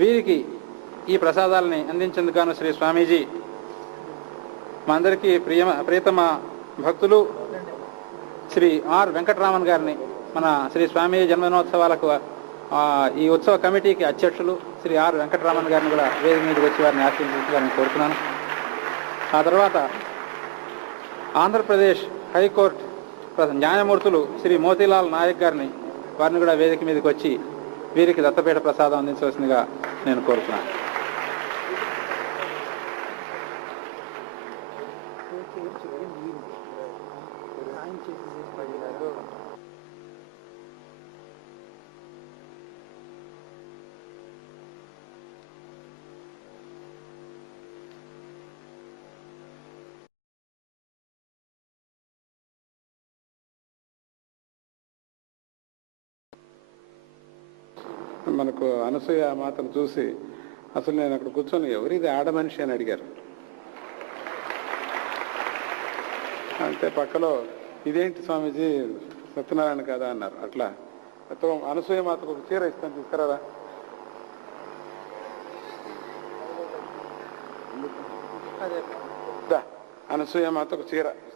వీరికి ఈ ప్రసాదాలని అందించేందుకు శ్రీ స్వామీజీ మా అందరికీ ప్రియతమ భక్తులు శ్రీ ఆర్ వెంకటరామన్ గారిని, మన శ్రీ స్వామీజీ జన్మదినోత్సవాలకు ఈ ఉత్సవ కమిటీకి అధ్యక్షులు శ్రీ ఆర్ వెంకటరామన్ గారిని కూడా వేదిక మీదకి వచ్చి వారిని ఆశీర్వదించాలని కోరుతున్నాను. ఆ తర్వాత ఆంధ్రప్రదేశ్ హైకోర్టు న్యాయమూర్తులు శ్రీ మోతీలాల్ నాయక్ గారిని, వారిని కూడా వేదిక మీదకి వచ్చి వీరికి దత్తపీఠ ప్రసాదం అందించవలసిందిగా నేను కోరుతున్నాను. మనకు అనసూయ మాతను చూసి అసలు నేను అక్కడ కూర్చొని ఎవరిది ఆడ మనిషి అని అడిగారు. అంటే పక్కలో ఇదేంటి స్వామీజీ సత్యనారాయణ కదా అన్నారు. అట్లా అనసూయ మాతకు ఒక చీర ఇస్తాను, తీసుకురారా. అనసూయ మాతకు చీర ఇస్తున్నారు.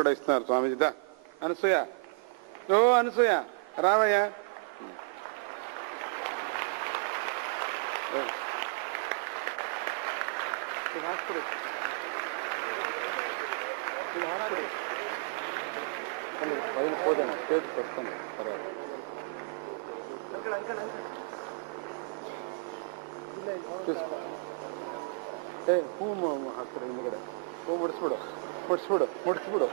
కూడా ఇస్తున్నారు స్వామీజీ. దా అనసూయ, ఓ అనసూయ రావయ్యా. పోదాం చేతికి వస్తాను తర్వాత. ಹೂ ಹಾಕ್ತಾರೆ ಹಿಂದ್ಗಡೆ. ಹೂ ಮುಡಿಸ್ಬಿಡು ಮುಡಿಸ್ಬಿಡು ಮುಡಿಸ್ಬಿಡು.